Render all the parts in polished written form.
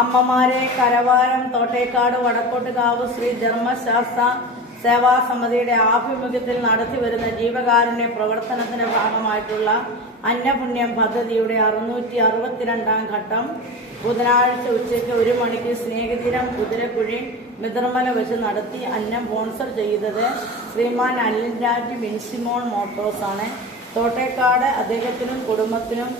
അമ്മമാരെ കരവാരം തോട്ടേക്കാട് വടക്കോട്ടുകാവ് ശ്രീ ധർമ്മശാസ്ത്ര സേവാ സമിതിയുടെ ആഭിമുഖ്യത്തിൽ നടത്തിവരുന്ന ജീവകാരുണ്യ പ്രവർത്തനത്തിന്റെ ഭാഗമായിട്ടുള്ള അന്നപുണ്യം പദ്ധതിയുടെ 662-ാം ഘട്ടം ബുധനാഴ്ച ഉച്ചയ്ക്ക് 1 മണിക്ക് സ്നേഹതീരം കുതിരക്കുഴി മിതിർമല വെച്ച് നടത്തി അന്നം സ്പോൺസർ ചെയ്തത് ശ്രീമാൻ അനിൽരാജ് വിൻസിമോൾ മോട്ടോഴ്സ് ആണ്. തോട്ടേക്കാട് അദ്ദേഹത്തിനും കുടുംബത്തിനും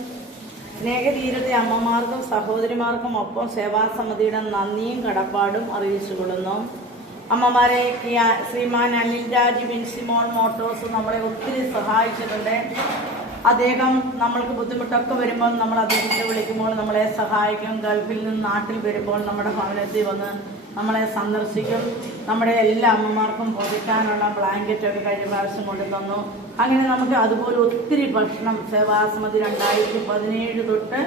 സ്നേഹതീരത്തെ അമ്മമാർക്കും സഹോദരിമാർക്കും ഒപ്പം സേവാസമിതിയുടെ നന്ദിയും കടപ്പാടും അറിയിച്ചുകൊള്ളുന്നു. അമ്മമാരെ ശ്രീമാൻ അനിൽരാജ് വിൻസിമോൾ മോട്ടോഴ്സ് നമ്മളെ ഒത്തിരി സഹായിച്ചിട്ടുണ്ട്. അദ്ദേഹം നമ്മൾക്ക് ബുദ്ധിമുട്ടൊക്കെ വരുമ്പോൾ നമ്മൾ അദ്ദേഹത്തെ വിളിക്കുമ്പോൾ നമ്മളെ സഹായിക്കും. ഗൾഫിൽ നിന്ന് നാട്ടിൽ വരുമ്പോൾ നമ്മുടെ ഭവനത്തിൽ വന്ന് നമ്മളെ സന്ദർശിക്കും. നമ്മുടെ എല്ലാ അമ്മമാർക്കും പൊതിക്കാനുള്ള ബ്ലാങ്കറ്റൊക്കെ കഴിഞ്ഞ പ്രാവശ്യം കൊണ്ടു തന്നു. അങ്ങനെ നമുക്ക് അതുപോലെ ഒത്തിരി ഭക്ഷണം സേവാസമിതി 2017 തൊട്ട്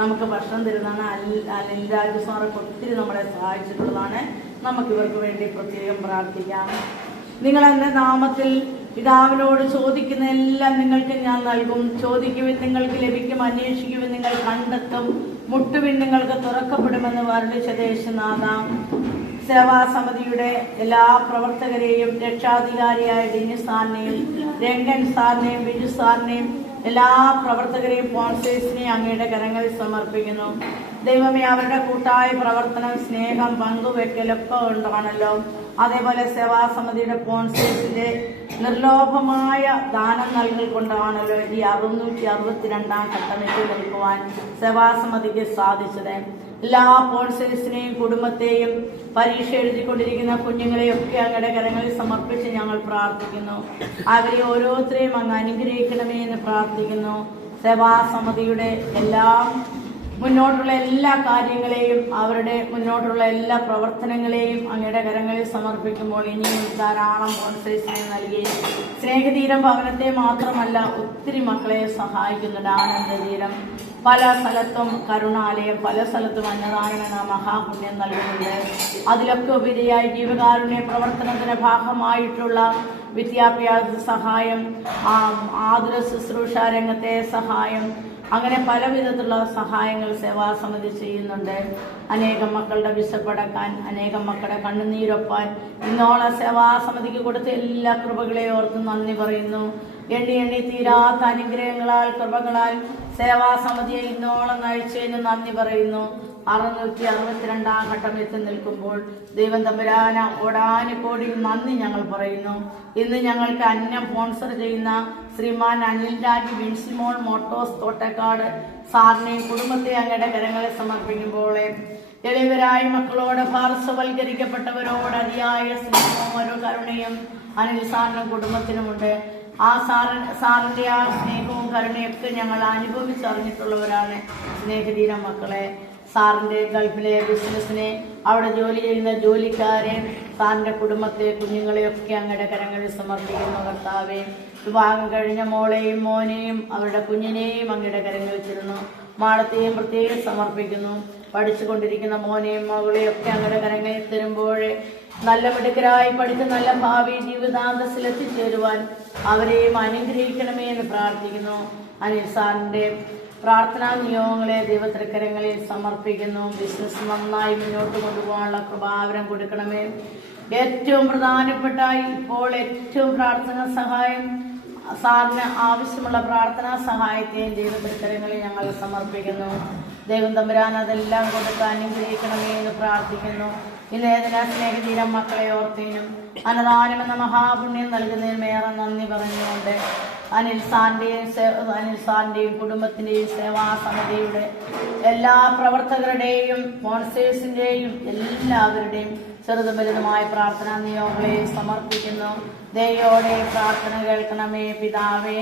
നമുക്ക് ഭക്ഷണം തരുന്നതാണ്. അനിൽരാജ് സാറൊക്കെ ഒത്തിരി നമ്മളെ സഹായിച്ചിട്ടുള്ളതാണ്. നമുക്ക് ഇവർക്ക് വേണ്ടി പ്രത്യേകം പ്രാർത്ഥിക്കാം. നിങ്ങൾ എൻ്റെ നാമത്തിൽ പിതാവിനോട് ചോദിക്കുന്ന എല്ലാം നിങ്ങൾക്ക് ഞാൻ നൽകും. ചോദിക്കുവിൻ നിങ്ങൾക്ക് ലഭിക്കും, അന്വേഷിക്കുവിൻ നിങ്ങൾ കണ്ടെത്തും, മുട്ടുവിൻ നിങ്ങൾക്ക് തുറക്കപ്പെടുമെന്ന് വർണ്ണിച്ച ദേശനാഥ സേവാസമിതിയുടെ എല്ലാ പ്രവർത്തകരെയും രക്ഷാധികാരിയായ ഡിനി സാറിനെയും രംഗൻ സാറിനെയും ബിജു സാറിനെയും എല്ലാ പ്രവർത്തകരെയും സ്പോൺസേഴ്സിനെയും അങ്ങയുടെ കരങ്ങളിൽ സമർപ്പിക്കുന്നു. ദൈവമേ, അവരുടെ കൂട്ടായ പ്രവർത്തനം, സ്നേഹം, പങ്കുവെക്കലൊക്കെ ഉണ്ടാണല്ലോ. അതേപോലെ സേവാസമിതിയുടെ സ്പോൺസേഴ്സിന്റെ നിർലോഭമായ ദാനം നൽകൽ കൊണ്ടാണല്ലോ ഈ 662-ാം ഘട്ടം എത്തി നിൽക്കുവാൻ സേവാസമിതിക്ക് സാധിച്ചത്. എല്ലാ സ്പോൺസേഴ്സിനെയും കുടുംബത്തെയും പരീക്ഷ എഴുതിക്കൊണ്ടിരിക്കുന്ന കുഞ്ഞുങ്ങളെയൊക്കെ അങ്ങയുടെ കരങ്ങളിൽ സമർപ്പിച്ച് ഞങ്ങൾ പ്രാർത്ഥിക്കുന്നു. അവരെ ഓരോരുത്തരെയും അങ്ങ് അനുഗ്രഹിക്കണമേ എന്ന് പ്രാർത്ഥിക്കുന്നു. സേവാസമിതിയുടെ മുന്നോട്ടുള്ള എല്ലാ കാര്യങ്ങളെയും അവരുടെ മുന്നോട്ടുള്ള എല്ലാ പ്രവർത്തനങ്ങളെയും അങ്ങയുടെ കരങ്ങളിൽ സമർപ്പിക്കുമ്പോൾ ഇനിയും ധാരാളം സ്പോൺസേഴ്സിനെ നൽകി സ്നേഹതീരം ഭവനത്തെ മാത്രമല്ല ഒത്തിരി മക്കളെ സഹായിക്കുന്നുണ്ട്. ആനന്ദതീരം പല സ്ഥലത്തും കരുണാലയം, പല സ്ഥലത്തും അന്നദാനം എന്ന മഹാപുണ്യം നൽകുന്നുണ്ട്. അതിലൊക്കെ ഉപരിയായി ജീവകാരുണ്യ പ്രവർത്തനത്തിന്റെ ഭാഗമായിട്ടുള്ള വിദ്യാഭ്യാസ സഹായം, ആതുര ശുശ്രൂഷ രംഗത്തെ സഹായം, അങ്ങനെ പല വിധത്തിലുള്ള സഹായങ്ങൾ സേവാസമിതി ചെയ്യുന്നുണ്ട്. അനേകം മക്കളുടെ വിശപ്പടക്കാൻ, അനേകം മക്കളുടെ കണ്ണുനീരൊപ്പാൻ ഇന്നോളം സേവാസമിതിക്ക് കൊടുത്ത എല്ലാ കൃപകളെയും ഓർത്ത് നന്ദി പറയുന്നു. എണ്ണി തീരാത്ത അനുഗ്രഹങ്ങളാൽ കൃപകളാൽ സേവാസമിതിയെ ഇന്നോളം നയിച്ചതിന് നന്ദി പറയുന്നു. 662-ാം ഘട്ടം എത്തി നിൽക്കുമ്പോൾ ദൈവം തമ്പുരാന ഓടാനുകോടി നന്ദി ഞങ്ങൾ പറയുന്നു. ഇന്ന് ഞങ്ങൾക്ക് അന്നം സ്പോൺസർ ചെയ്യുന്ന ശ്രീമാൻ അനിൽരാജ് വിൻസിമോൾ മോട്ടോഴ്സ് തോട്ടക്കാട് സാറിനെയും കുടുംബത്തെ അങ്ങയുടെ കരങ്ങളിൽ സമർപ്പിക്കുമ്പോൾ എളിവരായ മക്കളോട് പാർശ്വവൽക്കരിക്കപ്പെട്ടവരോട് അതിയായ സ്നേഹവും ഒരു കരുണയും അനിൽ സാറിനും കുടുംബത്തിനുമുണ്ട്. ആ സാറിന്റെ ആ സ്നേഹവും കരുണയൊക്കെ ഞങ്ങൾ അനുഭവിച്ചറിഞ്ഞിട്ടുള്ളവരാണ്. സ്നേഹധീരം മക്കളെ, സാറിന്റെ ഗൾഫിലെ ബിസിനസ്സിനെ, അവിടെ ജോലി ചെയ്യുന്ന ജോലിക്കാരെ, സാറിന്റെ കുടുംബത്തെ, കുഞ്ഞുങ്ങളെയൊക്കെ അങ്ങയുടെ കരങ്ങളിൽ സമർപ്പിക്കുന്നു. കർത്താവേ, വിവാഹം കഴിഞ്ഞ മോളെയും മോനെയും അവരുടെ കുഞ്ഞിനെയും അങ്ങയുടെ കരങ്ങളിൽ തരുന്നു. മാടത്തെയും പ്രത്യേകം സമർപ്പിക്കുന്നു. പഠിച്ചുകൊണ്ടിരിക്കുന്ന മോനെയും മകളെയും ഒക്കെ അങ്ങയുടെ കരങ്ങളിൽ തരുമ്പോൾ നല്ല മിടുക്കരായി പഠിച്ച് നല്ല ഭാവി ജീവിതാന്തസ്സിൽ എത്തിച്ചേരുവാൻ അവരെയും അനുഗ്രഹിക്കണമേ എന്ന് പ്രാർത്ഥിക്കുന്നു. അനിൽ സാറിന്റെ പ്രാർത്ഥനാ നിയോഗങ്ങളെ ദൈവത്തിരക്കരങ്ങളിൽ സമർപ്പിക്കുന്നു. ബിസിനസ് നന്നായി മുന്നോട്ട് കൊണ്ടുപോകാനുള്ള കൃപാവരം കൊടുക്കണമേ. ഏറ്റവും പ്രധാനപ്പെട്ട ഇപ്പോൾ ഏറ്റവും പ്രാർത്ഥനാ സഹായം, സാറിന് ആവശ്യമുള്ള പ്രാർത്ഥനാ സഹായത്തെയും ദൈവത്തിരക്കരങ്ങളിൽ ഞങ്ങൾ സമർപ്പിക്കുന്നു. ദൈവം തമ്പുരാൻ അതെല്ലാം കൊടുത്ത് അനുഗ്രഹിക്കണമേ എന്ന് പ്രാർത്ഥിക്കുന്നു. ഇന്ന് ഏതിനാ സ്നേഹതീരം മക്കളെ ഓർത്തേനും അന്നദാനം എന്ന മഹാപുണ്യം നൽകുന്നതിനും ഏറെ നന്ദി പറഞ്ഞുകൊണ്ട് അനിൽ സാറിന്റെയും കുടുംബത്തിന്റെയും സേവാ സമിതിയുടെ എല്ലാ പ്രവർത്തകരുടെയും സ്പോൺസേഴ്സിന്റെയും എല്ലാവരുടെയും ചെറുതും വലുതുമായ പ്രാർത്ഥനാ നിയോഗങ്ങളെ സമർപ്പിക്കുന്നു. ദയോടെ പ്രാർത്ഥന കേൾക്കണമേ പിതാവേ.